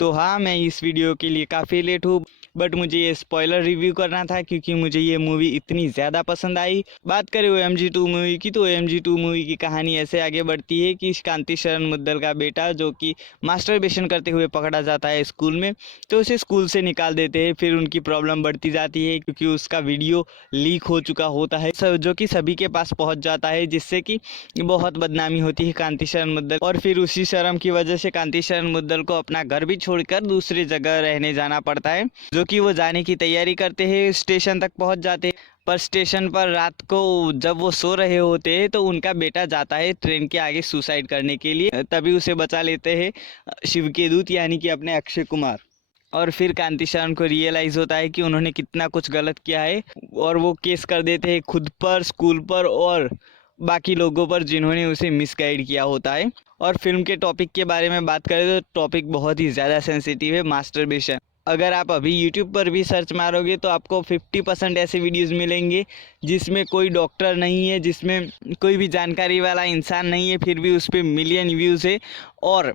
तो हाँ, मैं इस वीडियो के लिए काफ़ी लेट हूँ, बट मुझे ये स्पॉइलर रिव्यू करना था क्योंकि मुझे ये मूवी इतनी ज़्यादा पसंद आई। बात करें OMG 2 मूवी की, तो OMG 2 मूवी की कहानी ऐसे आगे बढ़ती है कि कांति शरण मुद्दल का बेटा जो कि मास्टरबेशन करते हुए पकड़ा जाता है स्कूल में, तो उसे स्कूल से निकाल देते हैं। फिर उनकी प्रॉब्लम बढ़ती जाती है क्योंकि उसका वीडियो लीक हो चुका होता है जो कि सभी के पास पहुंच जाता है, जिससे कि बहुत बदनामी होती है कांति शरण मुद्दल। और फिर उसी शर्म की वजह से कांति शरण मुद्दल को अपना घर भी छोड़कर दूसरी जगह रहने जाना पड़ता है, जो कि वो जाने की तैयारी करते हैं। स्टेशन तक पहुंच जाते हैं, पर स्टेशन पर रात को जब वो सो रहे होते हैं तो उनका बेटा जाता है ट्रेन के आगे सुसाइड करने के लिए, तभी उसे बचा लेते हैं शिव के दूत यानी कि अपने अक्षय कुमार। और फिर कांति शरण को रियलाइज़ होता है कि उन्होंने कितना कुछ गलत किया है, और वो केस कर देते हैं खुद पर, स्कूल पर और बाकी लोगों पर जिन्होंने उसे मिसगाइड किया होता है। और फिल्म के टॉपिक के बारे में बात करें तो टॉपिक बहुत ही ज़्यादा सेंसिटिव है, मास्टरबेशन। अगर आप अभी YouTube पर भी सर्च मारोगे तो आपको 50% ऐसे वीडियोस मिलेंगे जिसमें कोई डॉक्टर नहीं है, जिसमें कोई भी जानकारी वाला इंसान नहीं है, फिर भी उस पर मिलियन व्यूज़ है और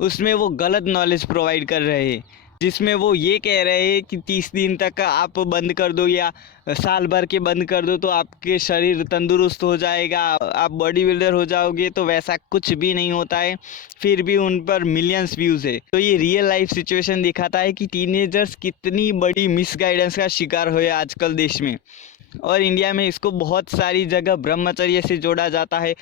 उसमें वो गलत नॉलेज प्रोवाइड कर रहे हैं, जिसमें वो ये कह रहे हैं कि 30 दिन तक आप बंद कर दो या साल भर के बंद कर दो तो आपके शरीर तंदुरुस्त हो जाएगा, आप बॉडी बिल्डर हो जाओगे। तो वैसा कुछ भी नहीं होता है, फिर भी उन पर मिलियंस व्यूज़ है। तो ये रियल लाइफ सिचुएशन दिखाता है कि टीनेजर्स कितनी बड़ी मिसगाइडेंस का शिकार हुए आजकल देश में। और इंडिया में इसको बहुत सारी जगह ब्रह्मचर्य से जोड़ा जाता है,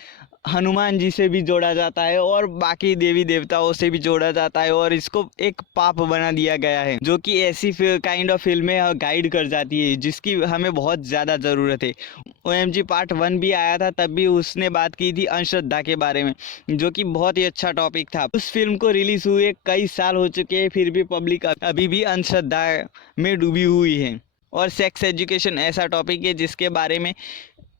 हनुमान जी से भी जोड़ा जाता है और बाकी देवी देवताओं से भी जोड़ा जाता है, और इसको एक पाप बना दिया गया है, जो कि ऐसी काइंड ऑफ फिल्में गाइड कर जाती है जिसकी हमें बहुत ज़्यादा ज़रूरत है। OMG पार्ट 1 भी आया था, तब भी उसने बात की थी अंधश्रद्धा के बारे में, जो कि बहुत ही अच्छा टॉपिक था। उस फिल्म को रिलीज़ हुए कई साल हो चुके हैं, फिर भी पब्लिक अभी भी अंधश्रद्धा में डूबी हुई है। और सेक्स एजुकेशन ऐसा टॉपिक है जिसके बारे में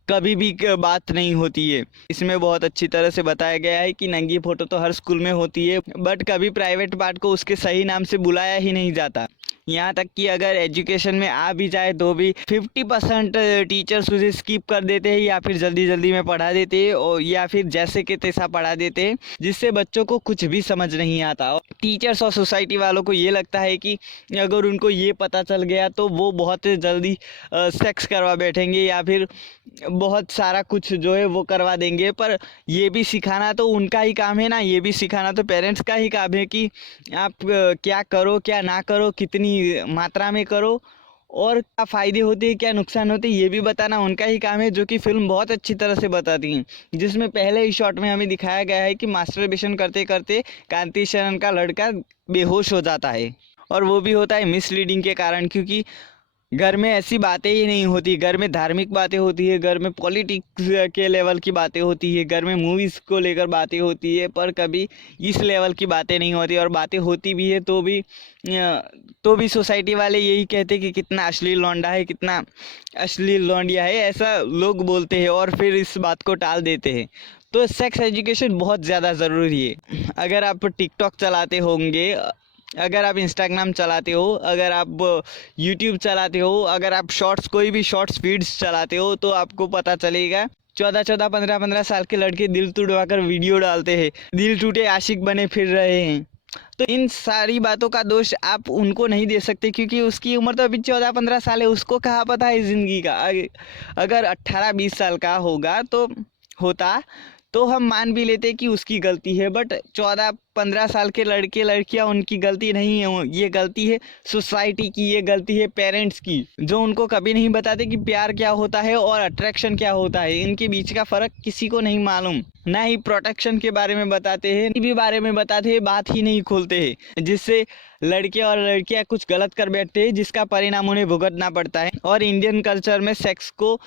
कभी भी बात नहीं होती है। इसमें बहुत अच्छी तरह से बताया गया है कि नंगी फोटो तो हर स्कूल में होती है, बट कभी प्राइवेट पार्ट को उसके सही नाम से बुलाया ही नहीं जाता। यहाँ तक कि अगर एजुकेशन में आ भी जाए तो भी 50% टीचर्स उसे स्किप कर देते हैं या फिर जल्दी जल्दी में पढ़ा देते हैं, और या फिर जैसे कि तैसा पढ़ा देते हैं, जिससे बच्चों को कुछ भी समझ नहीं आता। और टीचर्स और सोसाइटी वालों को ये लगता है कि अगर उनको ये पता चल गया तो वो बहुत जल्दी सेक्स करवा बैठेंगे या फिर बहुत सारा कुछ जो है वो करवा देंगे। पर ये भी सिखाना तो उनका ही काम है ना, ये भी सिखाना तो पेरेंट्स का ही काम है कि आप क्या करो क्या ना करो, कितनी मात्रा में करो, और क्या फ़ायदे होते हैं क्या नुकसान होते हैं ये भी बताना उनका ही काम है, जो कि फिल्म बहुत अच्छी तरह से बताती है। जिसमें पहले ही शॉट में हमें दिखाया गया है कि मास्टरबेशन करते करते कांति शरण का लड़का बेहोश हो जाता है, और वो भी होता है मिसलीडिंग के कारण, क्योंकि घर में ऐसी बातें ही नहीं होती। घर में धार्मिक बातें होती है, घर में पॉलिटिक्स के लेवल की बातें होती है, घर में मूवीज़ को लेकर बातें होती है, पर कभी इस लेवल की बातें नहीं होती। और बातें होती भी है तो भी सोसाइटी वाले यही कहते कि कितना अश्लील लौंडा है, कितना अश्लील लौंडिया है, ऐसा लोग बोलते हैं और फिर इस बात को टाल देते हैं। तो सेक्स एजुकेशन बहुत ज़्यादा ज़रूरी है। अगर आप टिकटॉक चलाते होंगे, अगर आप इंस्टाग्राम चलाते हो, अगर आप यूट्यूब चलाते हो, अगर आप शॉर्ट्स कोई भी शॉर्ट्स फीड्स चलाते हो, तो आपको पता चलेगा 14-14, 15-15 साल के लड़के दिल तुड़वाकर वीडियो डालते हैं, दिल टूटे आशिक बने फिर रहे हैं। तो इन सारी बातों का दोष आप उनको नहीं दे सकते, क्योंकि उसकी उम्र तो अभी 14-15 साल है, उसको कहाँ पता है ज़िंदगी का। अगर 18-20 साल का होगा तो हम मान भी लेते कि उसकी गलती है, बट 14-15 साल के लड़के लड़कियां उनकी गलती नहीं है, ये गलती है सोसाइटी की, ये गलती है पेरेंट्स की, जो उनको कभी नहीं बताते कि प्यार क्या होता है और अट्रैक्शन क्या होता है। इनके बीच का फ़र्क किसी को नहीं मालूम, ना ही प्रोटेक्शन के बारे में बताते हैं, किसी भी बारे में बताते हैं, बात ही नहीं खोलते हैं, जिससे लड़के और लड़कियां कुछ गलत कर बैठते हैं, जिसका परिणाम उन्हें भुगतना पड़ता है। और इंडियन कल्चर में सेक्स को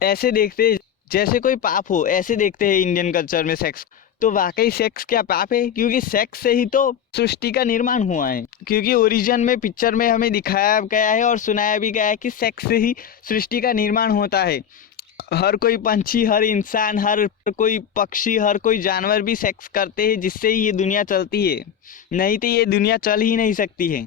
ऐसे देखते जैसे कोई पाप हो, ऐसे देखते हैं इंडियन कल्चर में सेक्स। तो वाकई सेक्स क्या पाप है? क्योंकि सेक्स से ही तो सृष्टि का निर्माण हुआ है, क्योंकि ओरिजिन में पिक्चर में हमें दिखाया गया है और सुनाया भी गया है कि सेक्स से ही सृष्टि का निर्माण होता है। हर कोई पंछी, हर इंसान, हर कोई पक्षी, हर कोई जानवर भी सेक्स करते हैं, जिससे ही ये दुनिया चलती है, नहीं तो ये दुनिया चल ही नहीं सकती है।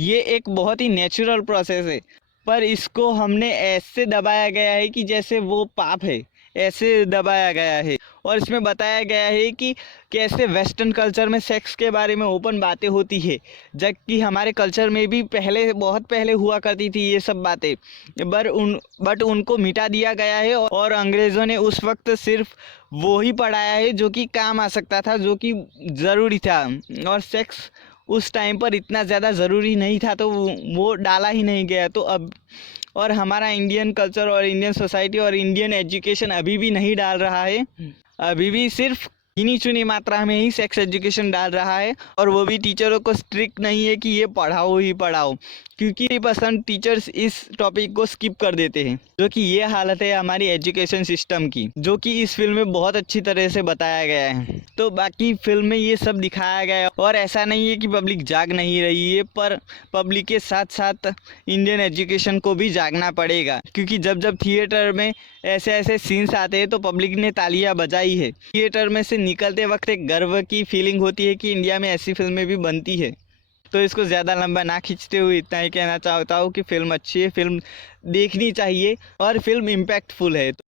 ये एक बहुत ही नेचुरल प्रोसेस है, पर इसको हमने ऐसे दबाया गया है कि जैसे वो पाप है, ऐसे दबाया गया है। और इसमें बताया गया है कि कैसे वेस्टर्न कल्चर में सेक्स के बारे में ओपन बातें होती है, जबकि हमारे कल्चर में भी पहले, बहुत पहले हुआ करती थी ये सब बातें, बट उनको मिटा दिया गया है। और अंग्रेज़ों ने उस वक्त सिर्फ वो ही पढ़ाया है जो कि काम आ सकता था, जो कि ज़रूरी था। और सेक्स उस टाइम पर इतना ज़्यादा ज़रूरी नहीं था, तो वो डाला ही नहीं गया। तो अब और हमारा इंडियन कल्चर और इंडियन सोसाइटी और इंडियन एजुकेशन अभी भी नहीं डाल रहा है, अभी भी सिर्फ गिनी चुनी मात्रा में ही सेक्स एजुकेशन डाल रहा है। और वो भी टीचरों को स्ट्रिक्ट नहीं है कि ये पढ़ाओ ही पढ़ाओ, क्योंकि 80% टीचर्स इस टॉपिक को स्किप कर देते हैं। जो कि ये हालत है हमारी एजुकेशन सिस्टम की, जो कि इस फिल्म में बहुत अच्छी तरह से बताया गया है। तो बाकी फिल्म में ये सब दिखाया गया है। और ऐसा नहीं है कि पब्लिक जाग नहीं रही है, पर पब्लिक के साथ साथ इंडियन एजुकेशन को भी जागना पड़ेगा, क्योंकि जब जब थिएटर में ऐसे ऐसे सीन्स आते हैं तो पब्लिक ने तालियां बजाई है। थिएटर में से निकलते वक्त एक गर्व की फीलिंग होती है कि इंडिया में ऐसी फिल्में भी बनती है। तो इसको ज़्यादा लंबा ना खींचते हुए इतना ही कहना चाहता हूँ कि फ़िल्म अच्छी है, फ़िल्म देखनी चाहिए और फिल्म इम्पैक्टफुल है।